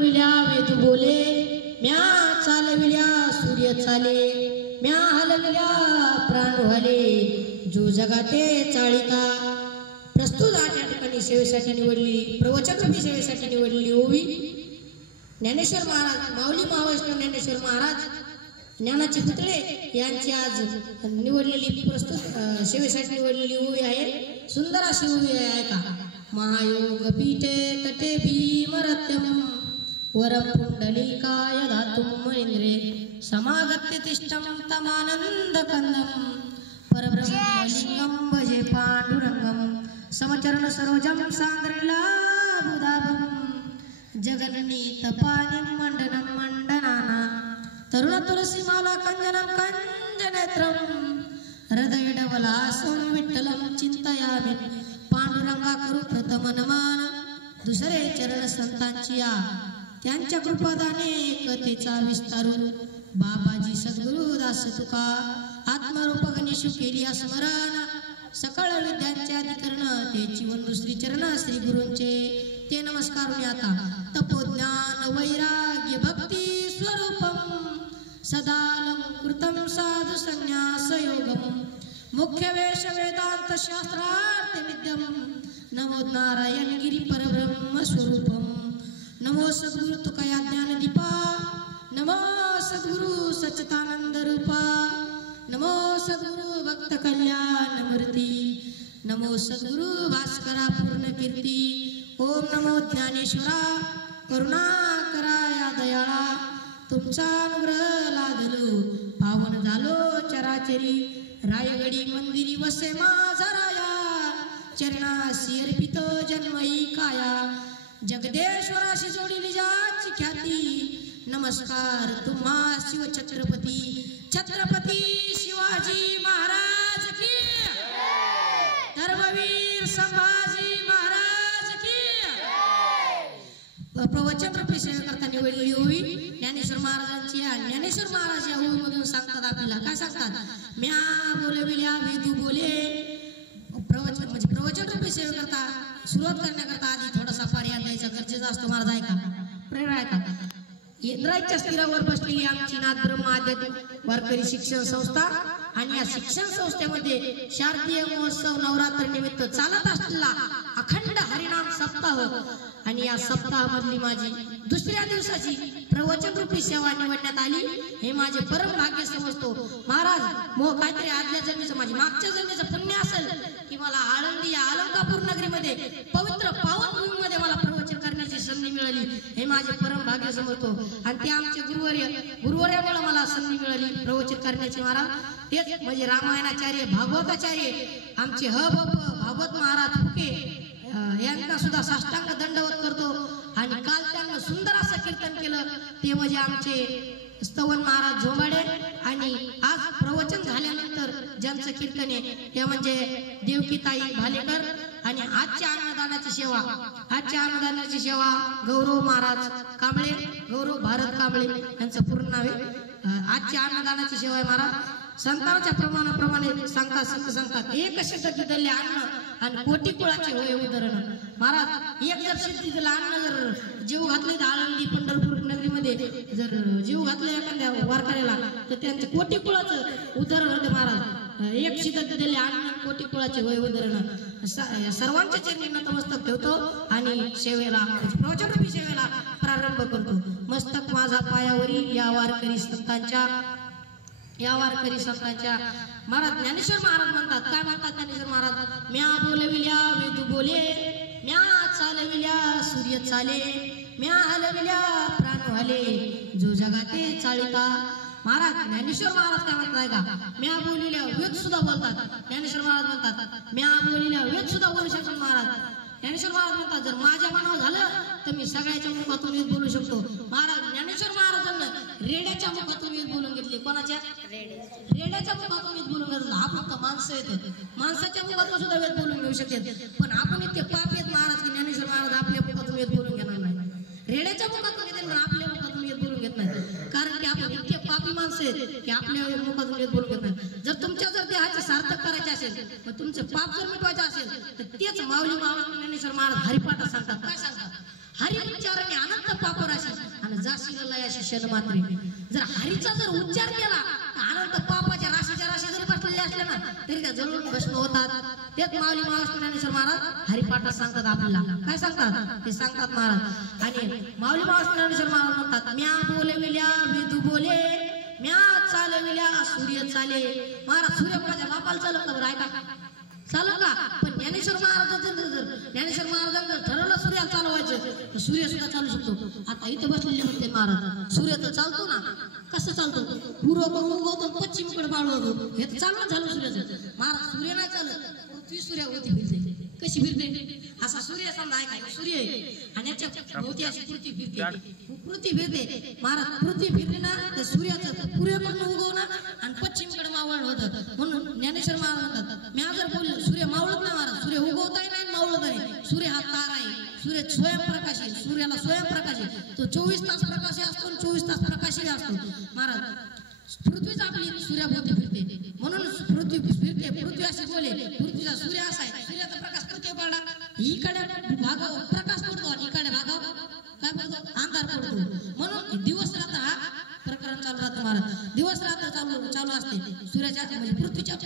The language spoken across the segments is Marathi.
विल्या वेद बोले म्या चालविल्या सूर्य चाले म्या हलविल्या प्राण व्हाले जो जगाते चाळिता। प्रस्तुत या ठिकाणी सेवेसाठी निवडली प्रवचनरूपी सेवेसाठी निवडलेली ओवी ज्ञानेश्वर महाराज माऊली महावैष्णव ज्ञानेश्वर महाराज ज्ञानाचे पुतळे यांची आज निवडलेली प्रस्तुत सेवेसाठी निवडलेली ओवी आहे। सुंदर अशी ओवी आहे का। महायोग पीठे तटे भीमरत्यम वरम पुंडलिकाय धातुम महेंद्रे समागत्य तिष्ठम तमानंद कंदम परब्रह्मलिंगम भजे पांडुरंगम समचरण सरोजम सांद्रिला बुधाभम जगन्नीत पानिम मंडनम मंडनाना तरुण तुलसीमाला कंजनम कंजनेत्रम हृदय डबलासं विठ्ठलम चिंतयामि पांडुरंगा करू प्रथम नमन दुसरे चरण संतांची या त्यांच्या कृपादाने कथेचा विस्तारू बाबाजी सद्गुरु दास तुका आत्मरूप गणेशू केली स्मरण सकळ विद्यांचे अधिकरण ते जीवन दुसरी चरण श्री गुरूंचे ते नमस्कार आता तपोज्ञान वैराग्य भक्ती स्वरूपम सदालम कृतम साधु संन्यास योगम मुख्य वेश वेदांत शास्त्रार्थ विद्यम नमो नारायण गिरी परब्रह्म स्वरूपम नमो सद्गुरु तुकया ज्ञान दीपा नमो सद्गुरु सच्चिदानंद रूपा नमो सद्गुरु भक्त कल्याण मूर्ती नमो सद्गुरु भास्करा पूर्ण कीर्ती ओम नमो ज्ञानेश्वरा करुणा करा या दयाळा तुमचा अनुग्रह लादलो पावन झालो चराचरी रायगडी मंदिरी वसे माझा राया चरणासी अर्पित जन्मई काया जगदेश्वराशी जोडली जाची ख्याती नमस्कार तुम्हा शिव छत्रपती छत्रपती शिवाजी महाराज की धर्मवीर संभाजी महाराज की प्रवचन रूपी सेवा करता निवडलेली ओवी ज्ञानेश्वर महाराजांची ज्ञानेश्वर महाराज या ओवीमधून सांगतात आपल्याला काय सांगतात म्या बोलविल्या वेदू बोले प्रवचन म्हणजे प्रवचन रूपी सेवा करता सुरुवात करण्याकरता आधी थोडासा पर्याय द्यायचा गरजेचा असतो महाराज आहे का प्रेरणा आहे का। इंद्राच्या स्थिरावर बसलेली आमची नाथ ब्रह्म आध्यात्मिक वारकरी शिक्षण संस्था आणि या शिक्षण संस्थेमध्ये शारदीय महोत्सव नवरात्र निमित्त चालत असलेला अखंड हरिनाम सप्ताह आणि या सप्ताहामधली माझी दुसऱ्या दिवसाची प्रवचन रूपी सेवा निवडण्यात आली हे माझे परम भाग्य समजतो महाराज। काहीतरी आदल्या जन्मीचं माझी मागच्या जन्मीचं पुण्य असेल की मला आळंदी या अलंकापूर नगरीमध्ये पवित्र पावन भूमीमध्ये मला प्रवचन करण्याची संधी मिळाली हे माझे परम भाग्य समजतो आणि ते आमचे गुरुवर्यामुळे मला संधी मिळाली प्रवचन करण्याची महाराज। तेच म्हणजे रामायणाचार्य भागवताचार्य आमचे भागवत महाराज फुके यांना सुद्धा साष्टांग दंडवत करतो आणि काल त्यांना सुंदर असं कीर्तन केलं ते म्हणजे आमचे स्तवन महाराज झोंबाडे आणि आज प्रवचन झाल्यानंतर ज्यांचं कीर्तन आहे ते म्हणजे देवकीताई भालेकर आणि आजच्या अन्नदानाची सेवा गौरव महाराज कांबळे गौरव भारत कांबळे यांचं पूर्ण नाव आहे। आजच्या अन्नदानाची सेवा आहे महाराज। संतांच्या प्रमाणाप्रमाणे सांगतात एक शतक दिले अन्न आणि कोटी कुळाचे होय उदाहरण महाराज। एक जर शेती दिला अन्न जर जीव घातले तर आळंदी पंढरपूर नगरीमध्ये जर जीव घातले एखाद्या वारकऱ्याला तर त्यांचे कोटी कुळाचं उदाहरण होते महाराज। एक शिदत दिले अन्न कोटी कुळाचे होय उदाहरण सर्वांच्या चरणी नतमस्तक ठेवतो आणि सेवेला प्रवचनरूपी सेवेला प्रारंभ करतो। मस्तक माझा पायावरी या वारकरी संतांच्या महाराज ज्ञानेश्वर महाराज म्हणतात काय म्हणतात ज्ञानेश्वर महाराज म्या बोलविल्या वेदू बोले म्या चालविल्या सूर्य चाले म्या हलविल्या प्राण व्हाले जो जगाते चाळिता। महाराज ज्ञानेश्वर महाराज काय म्हणतात का म्या बोलविल्या वेद सुद्धा बोलतात ज्ञानेश्वर महाराज म्हणतात म्या बोलविल्या वेद सुद्धा बोलू शकतात महाराज। ज्ञानेश्वर महाराज म्हणतात जर माझ्या मनावर झालं तर मी सगळ्याच्या मुखातून वेद बोलू शकतो महाराज। ज्ञानेश्वर महाराजांना रेड्याच्या मुखातून वेद बोलून घेतले कोणाच्या रेड्याच्या मुखातून वेद बोलून घेतलं। आपण तर माणसं येत माणसाच्या मुखातून सुद्धा वेद बोलून घेऊ शकतात पण आपण इतके पापी आहेत महाराज की ज्ञानेश्वर महाराज आपल्या मुखातून वेद बोलून घेणार नाही रेड्याच्या मुखातून घेतले पण आपल्या मुखातून वेद बोलून घेत नाही कारण की आपण इतके पापी माणसं आहेत की आपल्या मुखातून वेद बोलून घेत नाही। जर तुमच्या जर देहाचे सार्थक करायचे असेल मग तुमचे पाप जर मिटवायचे असेल तर तेच माऊली ज्ञानेश्वर महाराज हरिपाठ सांगतात काय सांगतात हरि उच्चारणे अनंत पापराशी या शिष्यानं मात्र जर हरीचा जर उच्चार केला अनंत पापाच्या राशीच्या राशी जरी बसलेले असले ना तरी त्या जळून भस्म होतात. तेच माऊली महाराज ज्ञानेश्वर महाराज हरिपाठात सांगतात आपल्याला. काय सांगतात ते सांगतात महाराज. आणि माऊली महाराज ज्ञानेश्वर महाराज म्हणतात म्या बोलविल्या विदू बोले म्या चालविल्या सूर्य चाले. महाराज सूर्यप्रकाशा बापाला चालत बरं ऐका चालू का. पण ज्ञानेश्वर महाराजांचं जर ज्ञानेश्वर महाराजांचं ठरवलं सूर्याला चालवायचं तर सूर्य सुद्धा चालू शकतो. आता इथे बसलेले म्हणते महाराज सूर्य तर चालतो ना. कसं चालतो पूर्वकडून उगवतो पश्चिमकडे बाळवतो हे तर चालणं झालं सूर्याचं. महाराज सूर्य नाही चालत पृथ्वी सूर्यावरती फिरते. कशी फिरते असा सूर्य समजा ऐका सूर्य आणि याच्या भोवती अशी पृथ्वी फिरते. पृथ्वी फिरते महाराज पृथ्वी फिरली ना तर सूर्याचं पूर्वेकडून उगवणार आणि पश्चिमकडे मावळ होतं. म्हणून ज्ञानेश्वर महाराज म्हणतात मी जर बोललो सूर्य मावळत नाही महाराज सूर्य उगवताही नाही मावळत आहे. सूर्य हा तारा आहे. सूर्य स्वयंप्रकाशी सूर्याला स्वयंप्रकाशी तो 24 तास प्रकाशी असतो आणि 24 तास प्रकाशी असतो. महाराज पृथ्वीच आपली सूर्याभोवती फिरते म्हणून पृथ्वी फिरते. पृथ्वी अशी बोले पृथ्वीचा सूर्य असा आहे सूर्याचा प्रकाश पृथ्वी पडला इकडे भागावर प्रकाश पडतो आणि इकडे भागावर काय पडतो अंधार पडतो. म्हणून दिवस रात्र हा प्रकरण चालू राहतं महाराज. दिवस रात्र चालू असते सूर्याच्या म्हणजे पृथ्वीच्या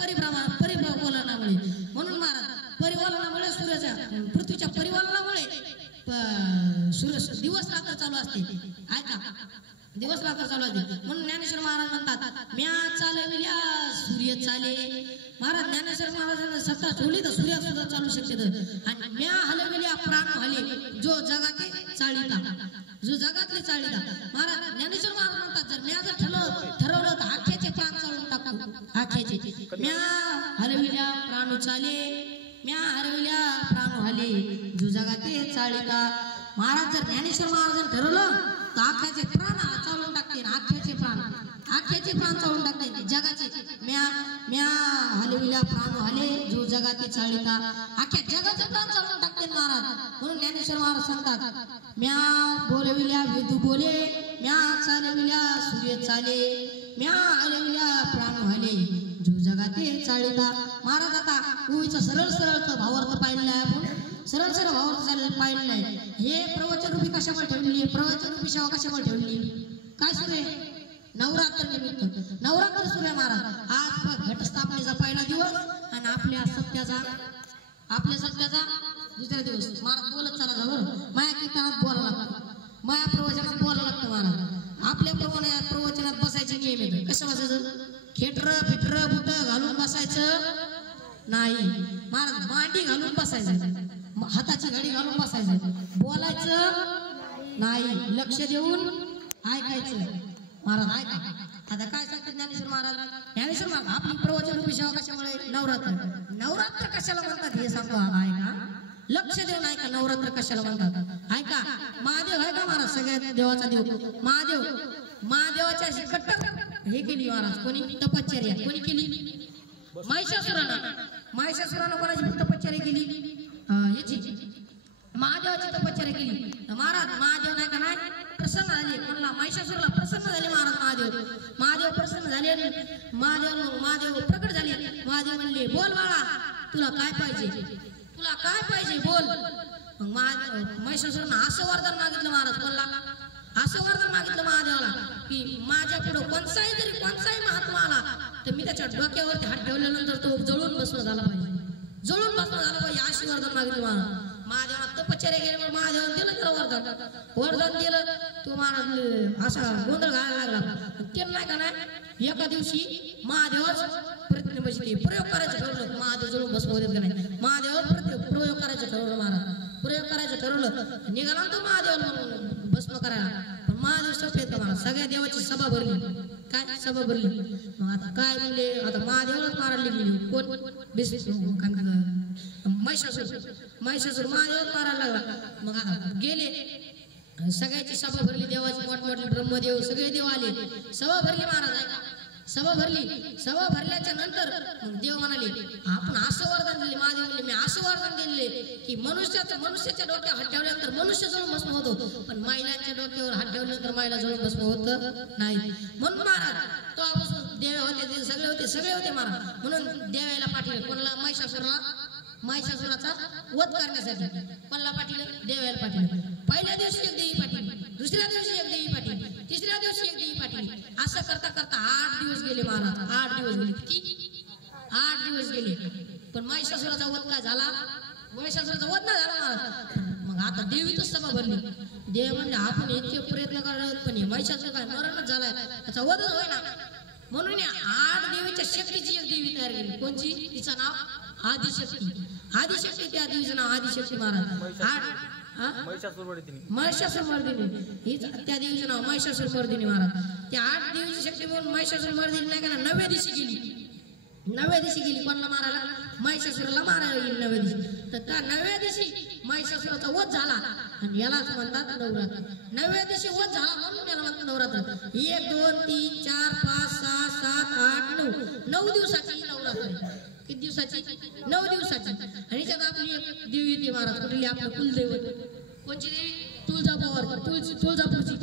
परिवलनामुळे. म्हणून महाराज परिवलनामुळे सूर्याच्या पृथ्वीच्या परिवलनामुळे दिवस रात्र चालू असते. ऐका दिवस रात्र चालू असते. म्हणून ज्ञानेश्वर महाराज म्हणतात म्या चालविल्या सूर्य चाले. महाराज ज्ञानेश्वर महाराजांना सत्ता ठेवली तर सूर्य सुद्धा चालू शकते. आणि म्या हलविल्या प्राण हले जो जगाते चाळीता जो जगातली चाळीता. महाराज ज्ञानेश्वर महाराज म्हणतात जर म्या जर ठरवलं तर आख्याचे प्राण चालून टाकू. आख्याचे म्या हलविल्या प्राण चाले म्या हरविल्या प्राण हले जो जगाते चाळीता. महाराज जर ज्ञानेश्वर महाराजांनी ठरवलं तर आख्याचे प्राण चालून टाकते. आख्याचे प्राण चालून टाकते जगाचे. म्या हलविल्या प्राण हले जो जगाते चाळीता. आख्या जगाचे प्राण चालून टाकते महाराज. म्हणून ज्ञानेश्वर महाराज सांगतात म्या बोलविल्या विदू बोले म्या चालविल्या सूर्य चाले म्या हलविल्या प्राण हले जो जगाते चाळीता. महाराज आता उवीचा सरळ सरळ भावार्थ पाहिलेला आहे. आपण सरळ सरळ भावार्थ पाहिलेला आहे. हे प्रवचन रूपी कशामुळे ठेवलेली आहे प्रवचन रूपी सेवा कशामुळे ठेवलेली काय सूर्य नवरात्र निमित्त नवरात्र सूर्य महाराज. आज घटस्थापनेचा पहिला दिवस आणि आपल्या सत्याचा दुसरा दिवस. महाराज बोलत चला जावं माया कीर्तनात बोलायला लागतं माया प्रवचनात बोलायला लागतं. महाराज आपल्या प्रवचनात बसायचे नियम येतं. कसं बसायचं खेटर फिटर बुट घालून बसायचं नाही. महाराज मांडी घालून बसायचं हाताची घडी घालून बसायचं बोलायचं नाही. लक्ष देऊन ऐकायचं. महाराज ऐका आता काय सांगतात ज्ञानेश्वर महाराज. ज्ञानेश्वर महाराज आपली प्रवचन रूपी सेवा कशामुळे नवरात्र कशाला म्हणतात हे सांगतो. ऐका लक्ष देऊन ऐका नवरात्र कशाला म्हणतात. ऐका महादेव आहे का महाराज सगळ्यात देवाचा देव महादेवाच्या अशी कट्टर हे केली महाराज. कोणी तपश्चर्या कोणी केली महिषासुरानं कोणाची तपश्चर्या केली याची महादेवाची तपश्चर्या केली. महाराज महादेव नाही का नाही प्रसन्न झाले कोणाला महिषासुराला प्रसन्न झाले. महादेव प्रसन्न झाले आणि महादेव प्रकट झाले. महादेव म्हणले बोल बाळा तुला काय पाहिजे बोल. मग महिषासुरानं असं वरदान मागितलं महाराज. कोणला असं वरदान मागितलं महादेवाला की माझ्या पुढे कोणताही महात्मा आला तर मी त्याच्या डोक्यावरती हात ठेवल्यानंतर तो जळून भस्म झाला पाहिजे अशी वरदान मागितलं महाराज. महादेवाला तपश्चर्या केली म्हणून महादेवाने दिलं त्याला वरदान दिलं. तो महाराज असा गोंधळ घालायला लागला. केलं नाही का नाही एका दिवशी महादेवच प्रयोग करायचं ठरवलं. महादेव जळून भस्म होत का नाही महादेव प्रयोग करायचं ठरवलं. महाराज प्रयोग करायचं ठरवलं निघाला तो महादेवाला भस्म करायला. पण महादेव सफेद का महाराज सगळ्या देवाची सभा भरली. काय सभा भरली. आता काय म्हणले आता महादेवालाच मारायला गेली कोण महिषासुर महादेवाला मारायला लागला. मग गेले सगळ्याची सभा भरली. देवाची मोठमोठे ब्रह्मदेव सगळे देव आले. सभा भरली महाराज. सभा भरल्याच्या नंतर देव म्हणाले आपण असं वरदान दिले. महादेव म्हणले मी असं वरदान दिले की मनुष्याच्या डोक्यावर हात ठेवल्यानंतर मनुष्य जळून भस्म होतो पण महिलांच्या डोक्यावर हात ठेवल्यानंतर महिला जळून भस्म होत नाही. म्हणून महाराज तो देव होते सगळे होते महाराज. म्हणून देवाला पाठवले कोणाला महिषासुराचा वध करण्यासाठी. कोणाला पाठवलं देवाला पाठवलं. पहिल्या दिवशी एक देवी पाठवली दुसऱ्या दिवशी एक देवी पाठवली तिसऱ्या दिवशी एक देवी पाठवली. असं करता करता 8 दिवस गेले महाराज. 8 दिवस गेले. किती? 8 दिवस गेले. पण महिषासुराचा वध काय झाला? महिषासुराचा वध नाही झाला महाराज. मग आता देवीतच सभा भरली. देव म्हणजे आपण इतके प्रयत्न करत पण महिषासुर काय मरणच झालाय, त्याचा वधच होय ना. म्हणून 8 देवीच्या शक्तीची एक देवी तयार केली. कोणची? तिचं नाव आदिशक्ती. आदिशक्ती, त्या देवीचं नाव आदिशक्ती महाराज. महिषासुरमर्दिनी हीच त्या देवीचं नाव महिषासुरमर्दिनी महाराज. त्या 8 देवीची शक्ती म्हणून महिषासुरमर्दिनी नाही का 9व्या दिवशी गेली. 9व्या दिवशी गेली. कोणाला मारायला? महिषासुराला मारायला गेली 9व्या दिवशी. तर त्या 9व्या दिवशी महिषासुराचा वध झाला आणि यालाच म्हणतात नवरात्र. 9व्या दिवशी वध झाला म्हणून याला म्हणतात नवरात्र. 1 2 3 4 5 6 7 8 9 9 दिवसाची नवरात्र. किती दिवसाची? 9 दिवसाची. आणि त्यात आपली एक देवी येते महाराज. कुठली? आपलं कुलदैवत. कोणची देवी? तुळजाभवानी. तुळजापूरची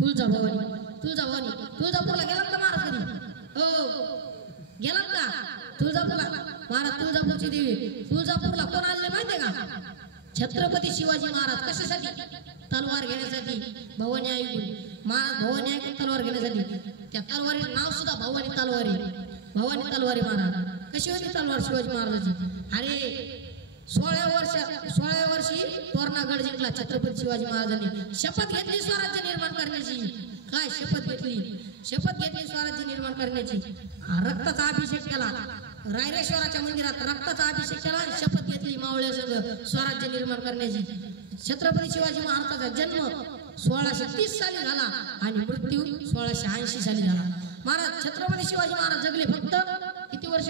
तुळजाभवानी. तुळजापूरला गेलात का महाराज कधी? हो गेलात का तुळजापूरला? महाराज तुळजापूरची देवी. तुळजापूरला कोण आले माहितीये का? छत्रपती शिवाजी महाराज. कशासाठी? तलवार घेण्यासाठी. भवानी ऐकून महाराज, भवानी ऐकून तलवार घेण्यासाठी. त्या तलवारीचं नाव सुद्धा भवानी तलवारी. भवानी तलवारी महाराज. कशी होती तलवार शिवाजी महाराजाची? अरे 16व्या वर्षी तोरणागड जिंकला छत्रपती शिवाजी महाराजांनी. शपथ घेतली स्वराज्य निर्माण करण्याची. काय शपथ घेतली? शपथ घेतली स्वराज्य निर्माण करण्याची. रक्ताचा अभिषेक केला. रायरेश्वराच्या मंदिरात रक्ताचा अभिषेक केला. शपथ घेतली मावळ्यासंग स्वराज्य निर्माण करण्याची. छत्रपती शिवाजी महाराजांचा जन्म 1630 साली झाला आणि मृत्यू 1680 साली झाला. महाराज छत्रपती शिवाजी महाराज जगले फक्त किती वर्ष?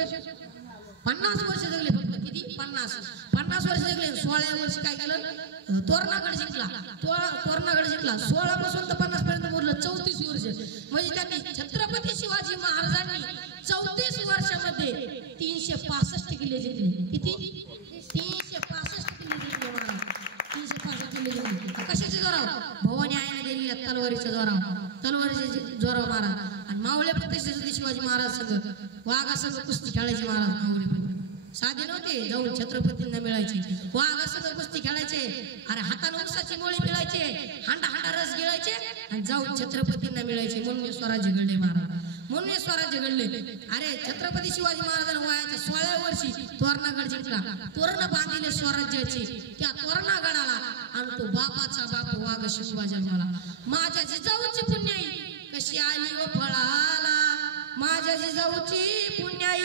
50 वर्ष जगले फक्त. किती? 50 वर्ष जगले. 16व्या वर्षी काय केलं? तोरणागड जिंकला. तोरणागड जिंकला. 16 पासून तर 50 पर्यंत बोललं 34 वर्ष. म्हणजे त्यांनी छत्रपती शिवाजी महाराजांनी 34 वर्षामध्ये 365 किल्ले जिंकले. किती? 365 किल्ले जिंकले महाराज. 365 किल्ले जिंकले. कशाचे जोराव? भवानी आईने दिलेल्या तलवारीच्या जोराव. तलवारीचे जोराव महाराज. आणि मावळे प्रतिष्ठित शिवाजी महाराज सगळं वाघासंग कुस्ती खेळायचे महाराज. मावळे पण साधे नव्हते. जाऊन छत्रपतींना मिळायचे. वाघासंग कुस्ती खेळायचे. अरे हाताने उसाची मोळी मिळायचे. हांडा रस गिळायचे आणि जाऊन छत्रपतींना मिळायचे. म्हणून स्वराज्य घडले महाराज. म्हणून स्वराज्य घडले. अरे छत्रपती शिवाजी महाराजांना वयाच्या 16व्या वर्षी तोरणागड जिंकला. तोरण बांधिले स्वराज्याचे. त्या तोरणागडाला आणि तो बापाचा बाप वाघ शिवाजी जन्माला. माझ्या जिजाऊची पुण्याई कशी आली व फळाला. माझ्या जिजाऊची पुण्याई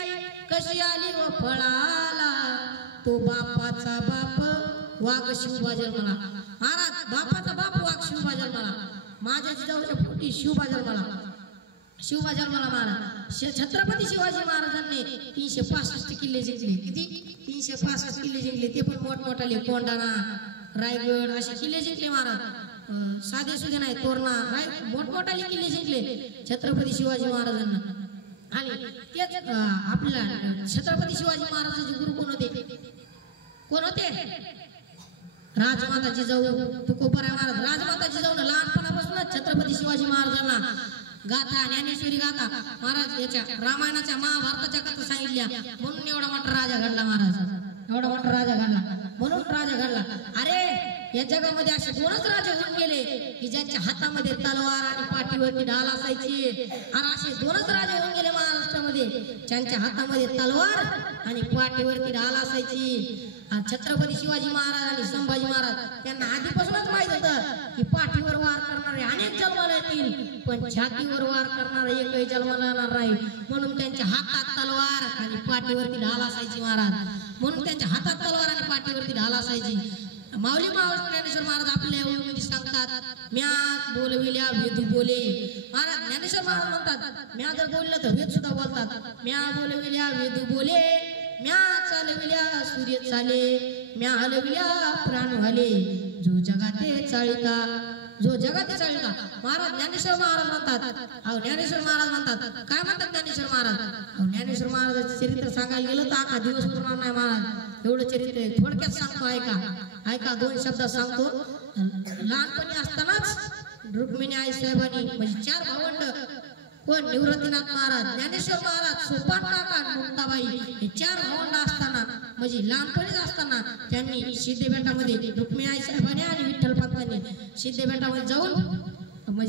कशी आली व फळाला. तो बापाचा बाप वाघ शिवबा जन्माला. महाराज बापाचा बाप वाघ शिवबा जन्माला. माझ्या जिजाऊच्या पोटी शिवबा जन्माला. शिवबा जन्माला महाराज. छत्रपती शिवाजी महाराजांनी 365 किल्ले जिंकले. किती? 365 किल्ले जिंकले. ते पण मोठमोठाले. कोंढाणा, रायगड असे किल्ले जिंकले महाराज. साधे सुधे नाही. तोरणा, मोठमोठाले किल्ले जिंकले छत्रपती शिवाजी महाराजांना. आणि तेच आपल्या छत्रपती शिवाजी महाराजांचे गुरु कोण होते? कोण होते? राजमाता जिजाऊ तुकोबराय महाराज. राजमाता जिजाऊन लहानपणापासून छत्रपती शिवाजी महाराजांना गाथा, ज्ञानेश्वरी गाथा महाराज याच्या रामायणाच्या महाभारताच्या कथा सांगितल्या. म्हणून एवढा मोठा राजा घडला महाराज. एवढा मोठा राजा घडला म्हणून राजा घडला. अरे या जगामध्ये असे 2च राजे होऊन गेले की ज्यांच्या हातामध्ये तलवार आणि पाठीवरती ढाल असायची. आणि असे 2च राजे होऊन गेले महाराष्ट्रामध्ये ज्यांच्या हातामध्ये तलवार आणि पाठीवरती ढाल असायची. छत्रपती शिवाजी महाराज आणि संभाजी महाराज त्यांना आधीपासूनच माहित होतं की पाठीवर वार करणारे अनेक जन्माला येतील पण छातीवर वार करणारा एकही जन्माला येणार नाही. म्हणून त्यांच्या हातात तलवार आणि पाठीवरती ढाल असायची महाराज. म्हणून त्यांच्या हातात तलवार आणि पाठीवरती ढाल असायची. माऊली ज्ञानेश्वर महाराज आपल्या ओळीमध्ये सांगतात म्या बोलविल्या वेद बोले. महाराज ज्ञानेश्वर महाराज म्हणतात म्या जर बोललं तर वेद सुद्धा बोलतात. म्या बोलविल्या वेद बोले. म्या चालविल्या सूर्य चाले. म्या हलविल्या प्राण व्हाले. जो जगाते चाळिता. जो जगाते चाळिता. महाराज ज्ञानेश्वर महाराज म्हणतात. अहो ज्ञानेश्वर महाराज म्हणतात. काय म्हणतात ज्ञानेश्वर महाराज? ज्ञानेश्वर महाराजांचं चरित्र सांगायला गेलं तर आखा दिवस पुरणार नाही महाराज. एवढं चरित्र आहे. थोडक्यात सांगतो ऐका 2 शब्दात सांगतो. लहानपणी असतानाच रुक्मिणी आई साहेबांनी म्हणजे 4 भावंड कोण? निवृत्तीनाथ महाराज, ज्ञानेश्वर महाराज, सोपान काका, मुक्ताबाई हे 4 भावंड असताना म्हणजे लहानपणीच असताना त्यांनी सिद्धेबेटामध्ये रुक्मिणी आई साहेबांनी आणि विठ्ठल पंतांनी सिद्धेबेटामध्ये जाऊन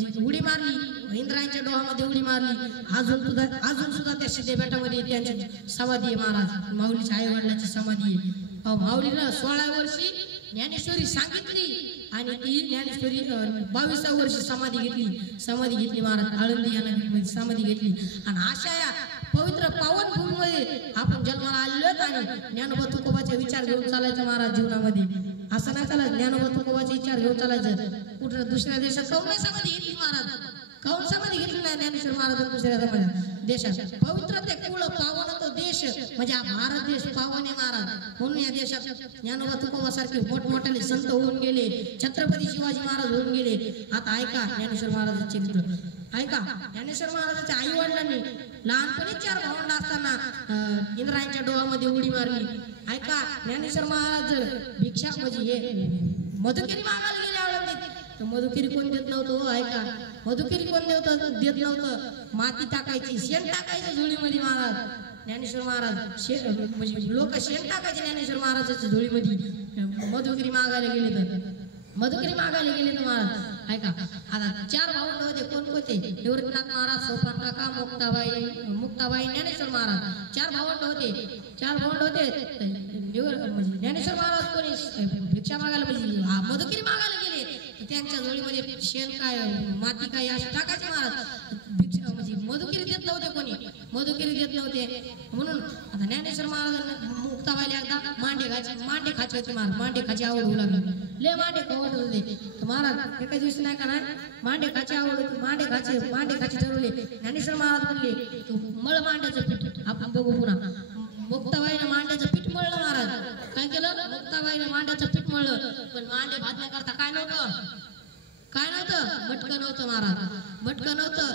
म्हणजे उडी मारली, इंद्रायणच्या डोहामध्ये उडी मारली. अजून सुद्धा त्या सिद्धे बेटामध्ये त्यांची समाधी आहे महाराज, माऊलीच्या आई वडिलांची समाधी आहे. माऊलीला 16 वर्षी ज्ञानेश्वरी सांगितली आणि ती ज्ञानेश्वरी 22व्या वर्षी समाधी घेतली महाराज. आळंदी या नगरीमध्ये समाधी घेतली. आणि अशा या पवित्र पावन भूमीमध्ये आपण जन्माला आलेलो आणि ज्ञानोबा तुकोबाचा विचार घेऊन चालायचं महाराज जीवनामध्ये. असं नाही चालायचं, ज्ञानोबा तुकोबाचा विचार घेऊन चालायचं. कुठं दुसऱ्या देशात काऊन नाही समाधी घेतली महाराज, काऊन समाधी घेतली नाही ज्ञानेश्वर महाराज दुसऱ्या देशात. पवित्र ते कुळ पावन तो देश म्हणजे हा भारत देश पावन आहे महाराज. म्हणून या देशात ज्ञानोबा तुकोबासारखे मोठमोठे संत होऊन गेले, छत्रपती शिवाजी महाराज होऊन गेले. आता ऐका ज्ञानेश्वर महाराजांचे चरित्र, ऐका. ज्ञानेश्वर महाराजांच्या आई वडिलांनी लहानपणी 4 भावंड असताना इंद्रायणच्या डोहामध्ये उडी मारली. ऐका, ज्ञानेश्वर महाराज जर भिक्षा म्हणजे हे मधुकिरी मागायला गेले आळंदीत तर मधुकिरी कोण देत नव्हतं. ऐका, मधुकिरी कोण देत नव्हतं. माती टाकायची, शेण टाकायचं झोळीमध्ये महाराज. ज्ञानेश्वर महाराज म्हणजे लोक शेण टाकायचे ज्ञानेश्वर महाराजाच्या झोळीमध्ये मधुकिरी मागायला गेले तर महाराज. ऐका, आता 4 भावंड होते. कोणते? निवृत्तीनाथ महाराज, सोपान काका, मुक्ताबाई, ज्ञानेश्वर महाराज. 4 भावंड होते. ज्ञानेश्वर महाराज कोणी भिक्षा मागायला म्हणजे मधुकिरी मागायला गेले तर त्यांच्या जोडीमध्ये शेण काय, माती काय असे टाकायचे महाराज. भिक्षा म्हणजे मधुकिरी देत नव्हते, कोणी मधुकिरी देत नव्हते. म्हणून आता ज्ञानेश्वर महाराजांना मुक्ताबाईला एकदा मांडे खायचे होते महाराज. मांडे खायची आवड होऊ लागली, लय मांडे आवडत होते. तर महाराज एका दिवशी नाही का नाही मांडे खायची आवड होती. मांडे खायचे ठरवले. ज्ञानेश्वर महाराज म्हणले तू मळ मांड्याचं पीठ, आपण बघू पुन्हा. मुक्ताबाईने मांड्याचं पीठ मळलं महाराज. काय केलं? मुक्ताबाईने मांड्याचं पीठ मळलं. पण मांडे भाजण्याकरता काय नव्हतं, मटकं नव्हतं महाराज, मटकं नव्हतं.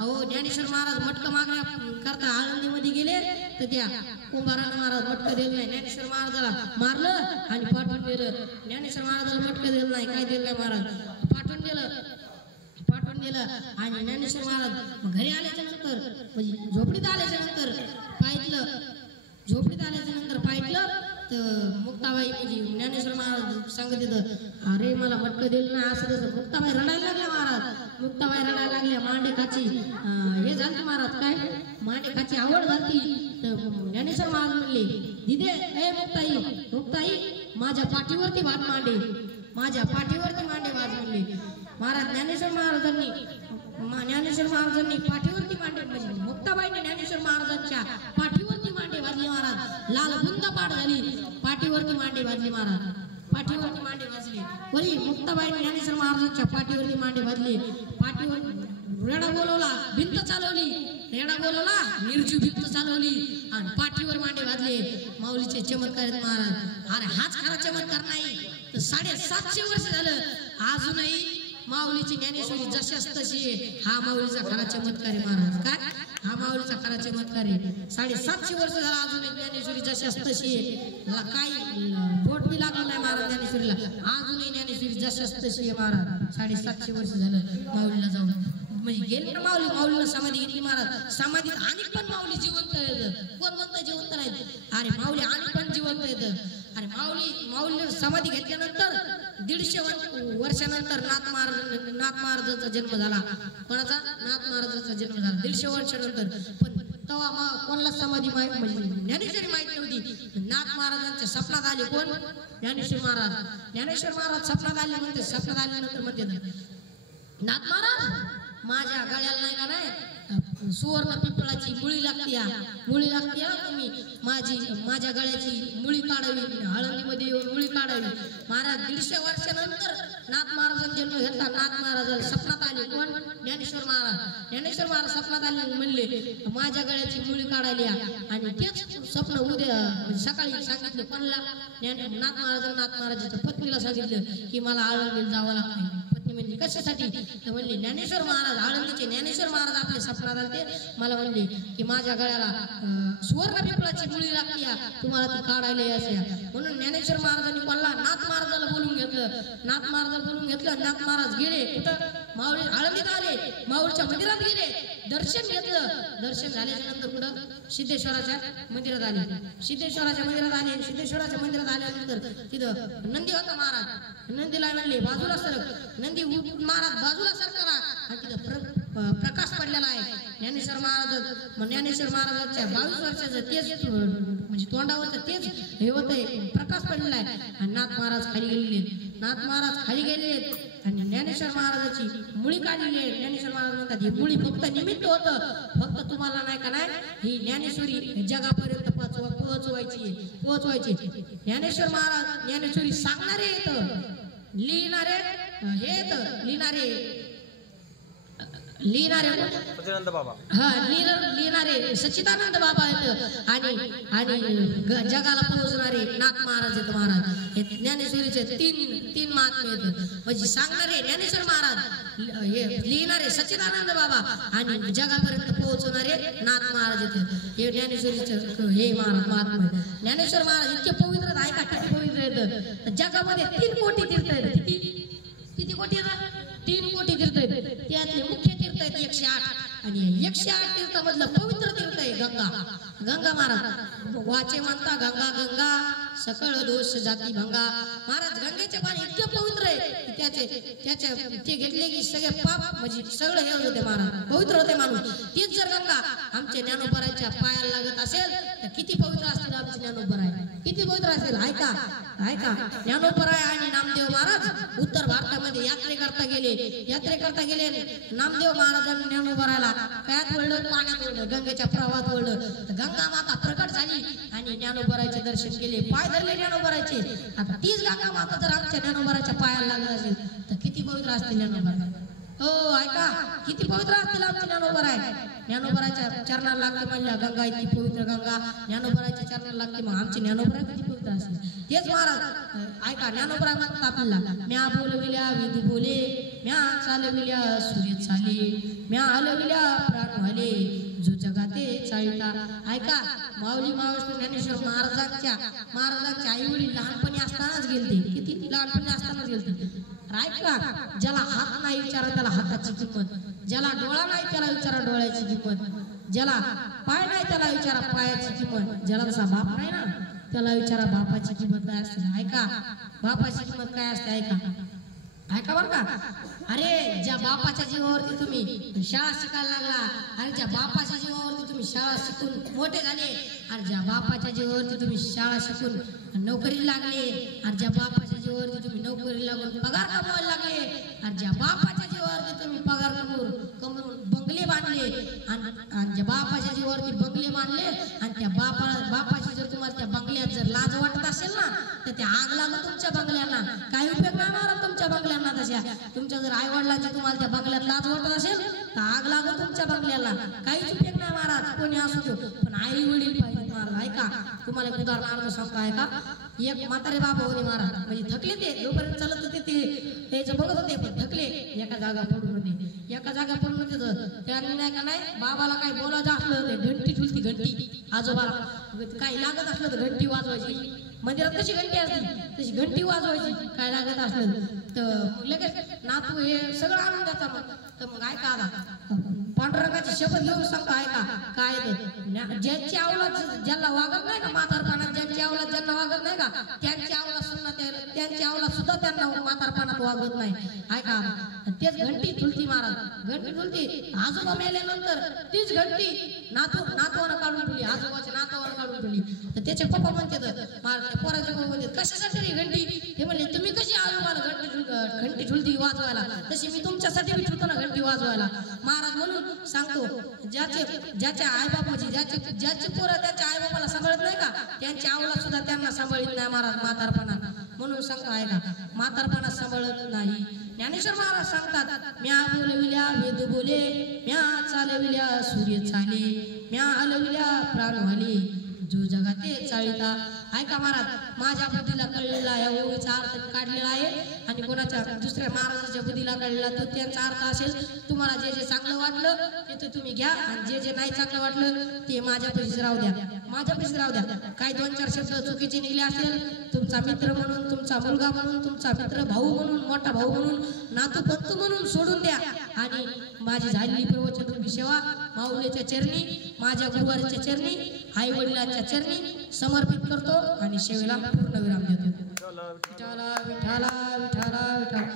अहो, ज्ञानेश्वर महाराज मटकं मागण्याकरता आळंदीमध्ये गेले तर त्या कुंभारानं महाराज मटकं दिलं नाही. ज्ञानेश्वर महाराजाला मारलं आणि पाठवून दिलं. ज्ञानेश्वर महाराजाला मटकं दिलं नाही. काय दिलं नाही महाराज? पाठवून दिलं. आणि ज्ञानेश्वर महाराज घरी आल्याच्या नंतर म्हणजे झोपडीत आल्याच्या नंतर पाहिलं तर मुक्ताबाई म्हणजे ज्ञानेश्वर महाराज सांगत येतं, अरे मला मटकं दिलं नाही असं तसं. मुक्ताबाई रडायला लागल्या महाराज. मांडे खाची हे झालं महाराज. काय मांडे खाची आवड झाली. तर ज्ञानेश्वर महाराज म्हणले, दिदे ए मुक्ताई माझ्या पाठीवरती भात मांडे भाज म्हणले महाराज. ज्ञानेश्वर महाराजांनी पाठीवरती मांडे म्हणजे मुक्ताबाईने ज्ञानेश्वर महाराजांच्या पाठीवरती मांडे भाजले महाराज. लाल बुंद पाठ झाली. पाठीवरती मांडे भाजले वरी मुक्ताबाईने ज्ञानेश्वर महाराजांच्या पाठीवरती मांडे भाजले. पाठीवर रेडा बोलवला, भिंत चालवली. निर्जीव भिंत चालवली आणि पाठीवर मांडे भाजले. माऊलीचे चमत्कार आहेत महाराज. अरे हाच खरा चमत्कार नाही तर 750 वर्ष झालं अजूनही माऊलीची ज्ञानेश्वरी जशाच तशी आहे. हा माऊलीचा खरा चमत्कार आहे महाराज. काय हा माऊलीचा खरा चमत्कार आहे. 750 वर्ष झाला अजूनही ज्ञानेश्वरी जशाच तशी आहे. काही बोट बी लागलं नाही महाराज ज्ञानेश्वरीला. अजूनही ज्ञानेश्वरी जशाच तशी आहे महाराज. 750 वर्ष झालं माऊलीला जाऊन म्हणजे गेले ना माऊलीला समाधी घेतली महाराज. समाधीत आणि पण माऊली जिवंत येतं. कोण म्हणतं जिवंत नाही? अरे माऊली आणि पण जिवंत येतं. अरे माऊलीला समाधी घेतल्यानंतर 150 वर्षानंतर नाथ महाराजांचा जन्म झाला. कोणाचा? नाथ महाराजांचा जन्म झाला 150 वर्षानंतर. पण तेव्हा कोणाला समाधी म्हणजे ज्ञानेश्वरी माहित नव्हती. नाथ महाराजांच्या स्वप्नात आले. कोण? ज्ञानेश्वर महाराज स्वप्नात आले. म्हणते स्वप्नात आल्यानंतर म्हणते नाथ महाराज माझ्या गळ्याला नाही का नाही सुवर्ण पिंपळाची मुळी लागते तुम्ही माझ्या गळ्याची मुळी काढावी. आळंदीमध्ये येऊन मुळी काढावी. महाराज 150 वर्षानंतर नाथ महाराजांचा जन्म घेतला. नाथ महाराजाला स्वप्नात आले. कोण? ज्ञानेश्वर महाराज स्वप्नात आले. म्हणले माझ्या गळ्याची मुळी काढायली. आणि तेच स्वप्न उद्या सकाळी सांगितलं कोणाला? नाथ महाराजांच्या पत्नीला सांगितलं की मला आळंदीला जावं लागतं. म्हणजे कशासाठी? तर म्हणले ज्ञानेश्वर महाराज, आळंदीचे ज्ञानेश्वर महाराज आपल्या स्वप्नात आले. मला म्हणले की माझ्या गळ्याला सुवर्ण पिंपळाची मुळी लागते, तुम्हाला ती काढायला यायचं. म्हणून ज्ञानेश्वर महाराजांनी कोणाला? नाथ महाराजाला बोलून घेतलं. नाथ महाराज गेले कुठं? माऊली आळंदीत आले. माऊलीच्या मंदिरात गेले. दर्शन घेतलं. दर्शन झाल्याच्या नंतर कुठं? सिद्धेश्वराच्या मंदिरात आले. सिद्धेश्वराच्या मंदिरात आल्यानंतर तिथं नंदी होता महाराज. नंदीला म्हणले बाजूला सरक. नंदी महाराज बाजूला सरकला आणि प्रकाश पडलेला आहे. ज्ञानेश्वर महाराजांच्या 22 वर्षाचं तेच म्हणजे तोंडावरचं तेच हे होतंय, प्रकाश पडलेला आहे. आणि नाथ महाराज खाली गेलेले आणि ज्ञानेश्वर महाराजाची मुळी काढलेली आहे. ज्ञानेश्वर महाराज म्हणतात ही मुळी फक्त निमित्त होतं, फक्त तुम्हाला नाही का नाही ही ज्ञानेश्वरी जगापर्यंत पोहोचवायची. ज्ञानेश्वर महाराज ज्ञानेश्वरी सांगणारे येतं, लिहिणारे सच्चिदानंद बाबा लिहिणारे सच्चिदानंद बाबा आहेत आणि जगाला पोहोचणारे नाथ महाराज आहेत. महाराज हे ज्ञानेश्वरीचे तीन महात्मे आहेत. म्हणजे सांगणारे ज्ञानेश्वर महाराज, हे लिहिणारे सच्चिदानंद बाबा आणि जगापर्यंत पोहोचणारे नाथ महाराज आहेत. हे ज्ञानेश्वरीचे हे महाराज महात्मे. ज्ञानेश्वर महाराज इतके पवित्र आहेत, ऐका किती पवित्र आहेत. जगामध्ये 3 कोटी तीर्थ आहेत. किती कोटी आहेत? 3 कोटी तीर्थ आहेत. त्यातले मुख्य तीर्थ आहेत 108 आणि 108 तीर्थामधलं पवित्र तीर्थ आहे गंगा. महाराज वाचे म्हणता गंगा सकळ दोष जाती भंगा. महाराज गंगेचे पाणी इतके पवित्र आहे की ते घेतले की सगळे पाप म्हणजे सगळं हे होते. महाराज पवित्र होते माणूस. तीच जर गंगा आमच्या ज्ञानोबराच्या पायाला लागत असेल तर किती पवित्र असतील आमचे ज्ञानोबराय, किती पवित्र असेल. ऐका ज्ञानोबराय आणि नामदेव महाराज उत्तर भारतामध्ये यात्रेकरता गेले. नामदेव महाराजांनी ज्ञानोबरायला कायात वळलं, पाण्यात वळलं, गंगेच्या प्रवाहात वळलं. गंगा माता प्रकट झाली आणि ज्ञानोबरायचे दर्शन केले, पाय धरले ज्ञानोबरायचे. आता तीच गंगा माता जर आमच्या ज्ञानोबराच्या पायाला लागत असेल तर किती पवित्र असतील ज्ञानोबराय. हो ऐका किती पवित्र असतील आमचे ज्ञानोबराय. ज्ञानोबराच्या चरणाला लागते म्हणल्या गंगा इतकी पवित्र गंगा ज्ञानोबराच्या चरणाला लागते, मग आमचे ज्ञानोबराय किती पवित्र असतील. तेच महाराज ऐका ज्ञानोबराय म्हणतात आपल्याला म्या बोलविल्या विधू बोले, म्या चालविल्या सूर्य चाले, म्या हलविल्या प्राण हले, जो जगाते चाळीता. ऐका माऊली मावशी ज्ञानेश्वर महाराजांच्या आई वडील लहानपणी असतानाच गेलते. किती लहानपणी असतानाच गेलते. ऐका ज्याला हात नाही विचारा त्याला हाताची किंमत, ज्याला डोळा नाही त्याला विचारा डोळ्याची किंमत, ज्याला पाय नाही त्याला विचारा पायाची किंमत, ज्याला तसा बाप नाही ना त्याला विचारा बापाची किंमत काय असते. ऐका बापाची किंमत काय असते. ऐका बरं का. अरे ज्या बापाच्या जीवावरती तुम्ही शाळा शिकायला लागला, अरे ज्या बापाच्या जीवावरती तुम्ही शाळा शिकून मोठे झाले, आणि ज्या बापाच्या जीवावरती तुम्ही शाळा शिकून नोकरी लागले, आणि ज्या बापाच्या जीवावरती तुम्ही नोकरी लागून पगार कमवायला लागले, आणि ज्या बापाच्या जीवावरती तुम्ही पगार कमवून बंगले बांधले, आणि ज्या बापाच्या जीवावरती बंगले बांधले, आणि त्या बापाची जर तुम्हाला त्या बंगल्यात जर लाज वाटत असेल ना तर त्या आग लागत तुमच्या बंगल्यांना. काही उपयोग नाही मारत तुमच्या बंगल्यांना. तशा तुमच्या जर आई वडिलांची तुम्हाला त्या बंगल्यात लाज वाटत असेल तर आग लागत तुमच्या बंगल्याला. काहीच उपयोग नाही महाराज, कोणी असू दे पण आई वडील पाहिजे महाराज. ऐका तुम्हाला एक उदाहरण सांगतो. ऐका एक म्हातारे बाबा होते महाराज, म्हणजे थकले ते जोपर्यंत चालत होते ते बघत होते पण थकले. एका जागा पडून होते त्यांनी नाही का नाही बाबाला काही बोलायचं असलं ते घंटी झुलती, घंटी आजोबाला काही लागत असलं तर घंटी वाजवायची. मंदिरात कशी घंटी असते तशी घंटी वाजवायची काय लागत असलं तर लगेच नातू हे सगळं आणून द्यायचा. मग ऐका आता पांडुरंगाची शपथ घेऊन सांगतो. ऐका काय ज्यांची अवलाद ज्यांना वागत नाही का म्हातारपणात, ज्यांची अवलाद ज्यांना वागत नाही का त्यांची अवलाद सुद्धा त्यांना म्हातारपणात वागत नाही. ऐका तेच घंटी झुलती महाराज, घंटी झुलती. आजोबा मेल्यानंतर तीच घंटी नातवानं काढून ठेवली, आजोबाच्या नातवानं काढून ठेवली. तर त्याचे पप्पा म्हणतात महाराज पोराचे पप्पा म्हणतात कशासाठी रे घंटी. हे म्हणले तुम्ही कशी आजोबाला घंटी झुलती वाजवायला, तशी मी तुमच्यासाठी बी ठेवतो ना घंटी वाजवायला. महाराज म्हणून सांगतो ज्याच्या आईबापाची ज्याचे पोरं त्याच्या आईबापाला सांभाळत नाही का त्यांची अवलाद सुद्धा त्यांना सांभाळत नाही महाराज म्हातारपणात. म्हणून सांगतो ऐका म्हातारपणात सांभाळत नाही. ज्ञानेश्वर महाराज सांगतात म्या बोलविल्या वेद बोले, म्या चालविल्या सूर्य चाले, म्या हलविल्या प्राण हले, जो जगाते चाळीता. ऐका महाराज माझ्या बुद्धीला कळलेला या ओळीचा अर्थ काढलेला आहे आणि कोणाच्या दुसऱ्या महाराजाच्या बुद्धीला कळलेला तो त्यांचा अर्थ असेल. तुम्हाला जे जे चांगलं वाटलं ते तुम्ही घ्या आणि जे नाही चांगलं वाटलं ते माझ्यापाशीच राहू द्या. काही 2-4 शब्द चुकीचे निघले असेल तुमचा मित्र म्हणून, तुमचा मुलगा म्हणून, तुमचा मित्र भाऊ म्हणून, मोठा भाऊ म्हणून, नातू पंतू म्हणून सोडून द्या आणि माझी झालेली प्रवचन रूपी सेवा माऊलीच्या चरणी, माझ्या गुरुवारच्या चरणी, आई वडिलांच्या चरणी समर्पित करतो आणि सेवेला पूर्ण विराम देतो. विठाला विठाला विठाला विठाला.